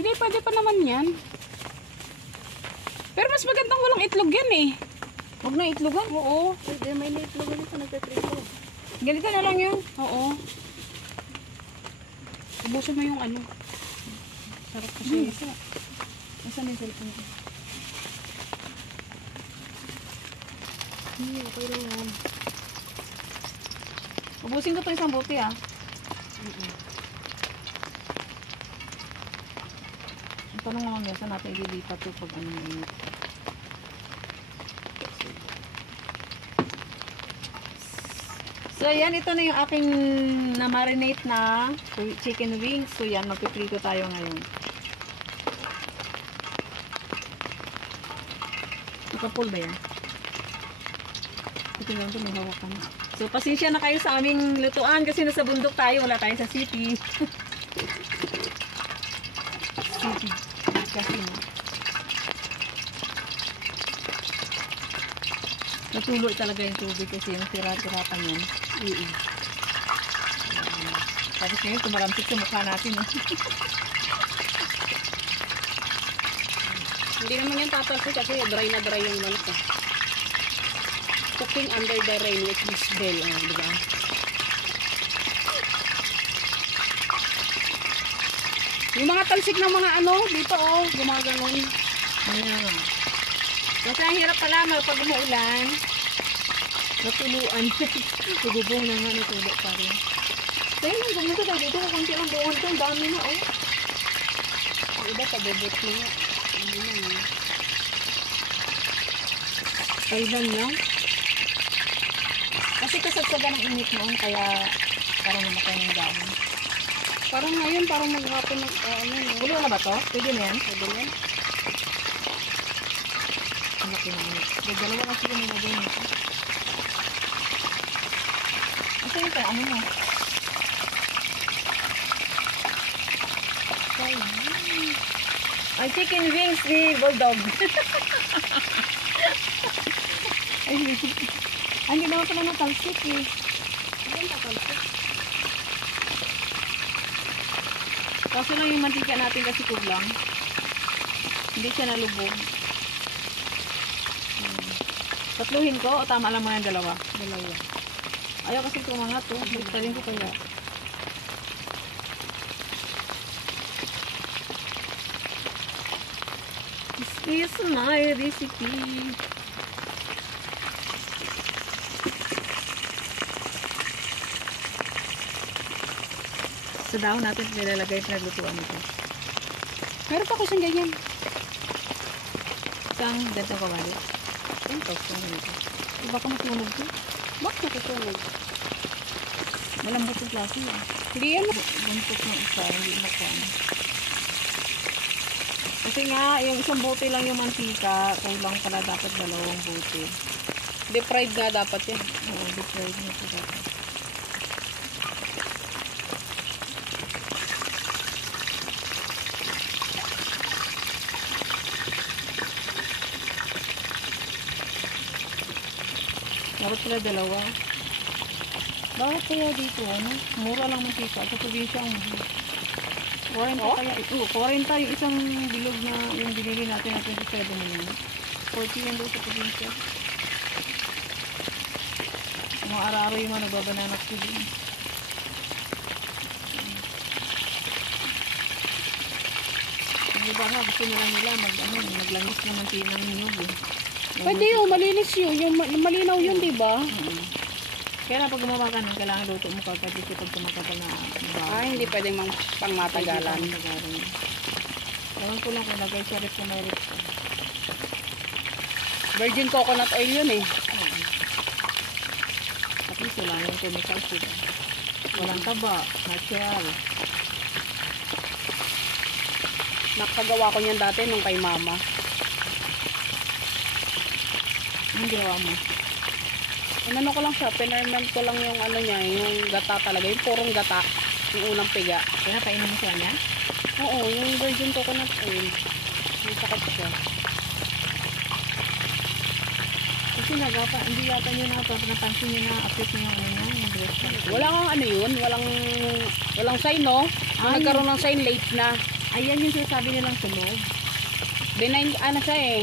Hindi, pwede pa naman yan. Pero mas magandang walang itlog yan eh. Huwag na itlogan. Oo. Pwede, may na-itlogan ito, nagkatrito. Ganito na lang yun. Oo. Ubusin mo yung ano. Sarap kasi. Nasaan yung cellphone ko? Okay lang yan. Ubusin ko ito isang buti ah. Ang tanong nga mamaya, saan natin ililipat ito pag ano mainit. So yan, ito na yung aking na-marinate na chicken wings. So yan, magpiprito tayo ngayon. Nakapul ba yan? Ito lang ito, may hawakan. So pasensya na kayo sa aming lutuan kasi nasa bundok tayo, wala tayo sa city. City. Kasi no. Natuloy talaga yung tubig kasi yung tira-tira pa yan. Tapos ngayon tumaramsik sa mukha natin. Hindi naman yan tatalsik kasi dry na dry yung manok eh. Cooking under the rain with this bell. Diba? Yung mga talsik ng mga ano, dito oh, gumaganon. Ayan. Kasi ang hirap pala pag umuulan. Natuluan. Bubong na nga, natulog pa rin. Kaya nang gumito tayo dito, kunti ang buwan ko, ang dami na oh. Ang iba pabobot na nga. Hindi na nga. Kailan lang? Kasi kasagsagan ng init noon, kaya parang namatay ng dami. Parang ngayon, parang maghapon ng ano. Ulo na ba to? Pwede na yan? Pwede yan. Ang laki na init. Dalawa kasi yung nilagay nito. Ito yung ano mo? Ay, chicken wings ni Bulldog. Ay, hindi naman pala natalsik eh. Ayun, tatalsik. Kaso lang yung mantika natin kasi kublang. Hindi siya nalubog. Tatluhin ko o tama lang mo yung dalawa? Dalawa. Ayaw kasi tumangat to. Buktalin ko kaya. This is my recipe. Sa dahon natin nilalagay pinaglutuan ito. Meron pa ko siyang ganyan. Isang ganito kawali. Ito, ito. Baka masunog ito. Bakit nakasunog? Malambot yung klase ah. Hindi yan. Buntot ng isa, hindi makuha. Kasi nga, yung isang bote lang yung mantika, kulang pala dapat dalawang bote. Deep fried nga dapat yan. Oo, deep fried na ito dapat. Dapat pala dalawa. Bakit kaya dito, ano? Mura lang mantika. Sa probinsya ang 40 kaya ito. 40 yung isang bilog na yung binili natin na 27 na yun. 40 yan daw sa probinsya. Mga araro yung mga nagbabananak ko din. Ang iba nga, gusto nila maglangis ng mantika ng niyog eh. Pwede yun, malinis yun. Yung malinaw yun, diba? Kaya pag gumawa ka nun, kailangan luto mo kagad kasi pag tumatagal na Ay, hindi pwedeng pangmatagalan. Ewan ko lang kung lagay sa ref na ref. Virgin coconut oil yun eh. At least wala yung chemicals dito. Walang taba, natural. Nakagawa ko niyan dati nung kay mama. Anong ginawa mo? Inano ko lang siya, pinerment ko lang yung ano niya, yung gata talaga, yung purong gata, yung unang piga. Kaya painom mo siya niya? Oo, yung virgin coconut oil. May sakit siya. Kasi hindi yata nyo napansin nyo na update nyo yung ano niya, yung breast milk. Walang ano yun, walang sign no? Nagkaroon ng sign late na. Ayan yung sinasabi nilang tulog. Benign, ano siya eh.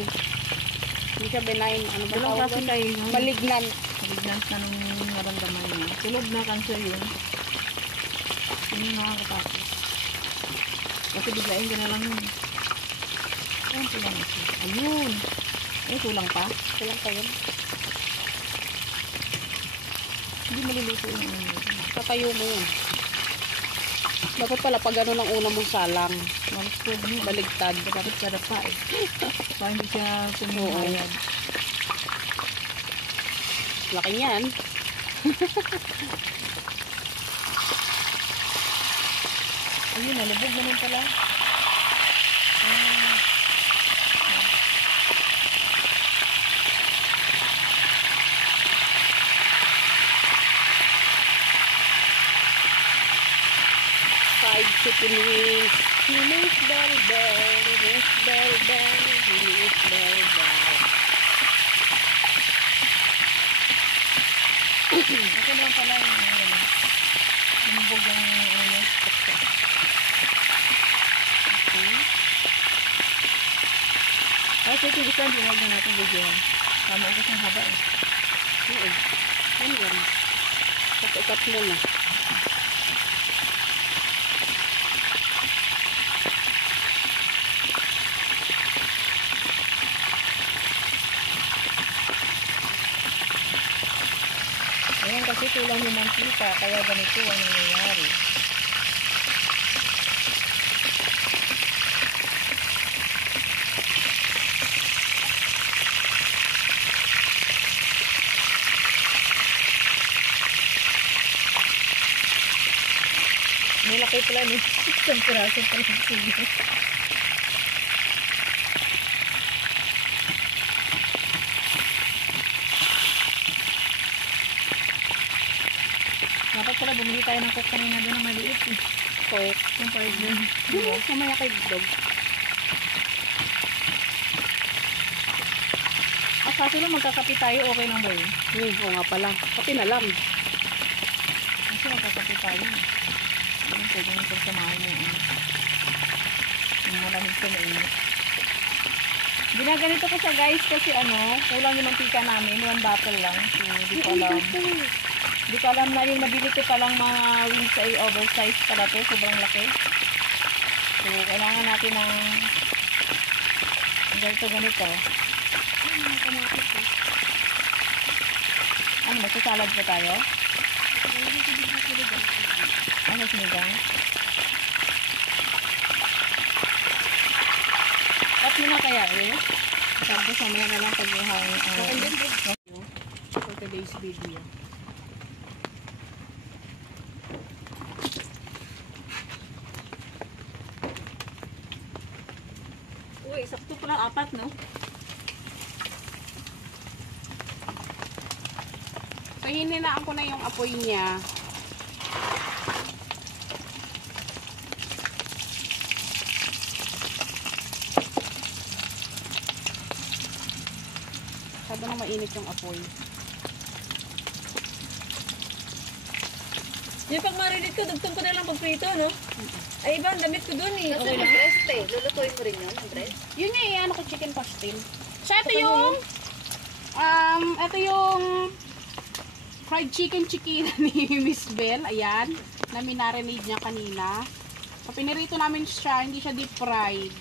Hindi siya benign. Ano ba Tulog tawag kasi doon? kayo yun. Malignant. Malignant na nung naramdaman niya. Tulog na cancer yun. Yun yung nakakatakot. Kasi biglain ka na lang yun. Ayun, tulang na siya. Ayun. Ayun, tulang pa. Kulang pa yun. Hindi maluluto yung ano yun. Tatayo mo yun. Dapat pala pag ano ng una mong salang. Malutog niya. Baligtad. Dapat kada pa eh. Para hindi siya tumihayad. Laki niyan. Ayun, nalubog naman pala. Fried chicken wings. Miss Bell Bell. Miss Bell Bell. Miss Bell Bell. Ito naman pala yung ano. Lumubog yung ano. Ay, ito yung isa. Huwag na natin video. Tama ito sa haba eh. Oo. Yan yan. Kat mo na. Ayan kasi tulang yung mantika. Kaya ganito ang nangyayari. Nilaki pala ni isang piraso pala ng sige. Dapat pala bumili tayo ng coke kanina doon na maliit eh. Coke. Yung parang doon. Diba? Mamaya kay dog. Kaso lang magkakapi tayo, okay lang ba yun? Oo nga pala. Pati na lang. Kasi magkakapi tayo. Ayun, pwede nyo pagsamahin mo. Yung malamig ko na init. Ginaganito ko siya guys kasi ano, kulang yung mantika namin. One bottle lang. So, di ko alam. Di ko alam na yung nabili ko palang mga wings ay oversize pala to. Sobrang laki. So, kailangan natin ng ganito. Ano, magsasalad pa tayo? Ano, sinigang? Cut mo na kaya eh. Tapos mamaya na lang pag-ihang. And then, for today's video. Uy, sakto pa lang 4, no? So, hininaan ko na yung apoy niya. Masyado na mainit yung apoy. Yung pag marinig ko, dugtong ko na lang pagprito, no? Ay, iba, ang damit ko dun eh. Kasi Okay lang. breast eh. Lulutuin mo rin yun, ang breast. Yun nga ano ko chicken pastel. So, ito yung fried chicken ni Miss Bell. Ayan. Na minarinade niya kanina. So, pinirito namin siya. Hindi siya deep fried.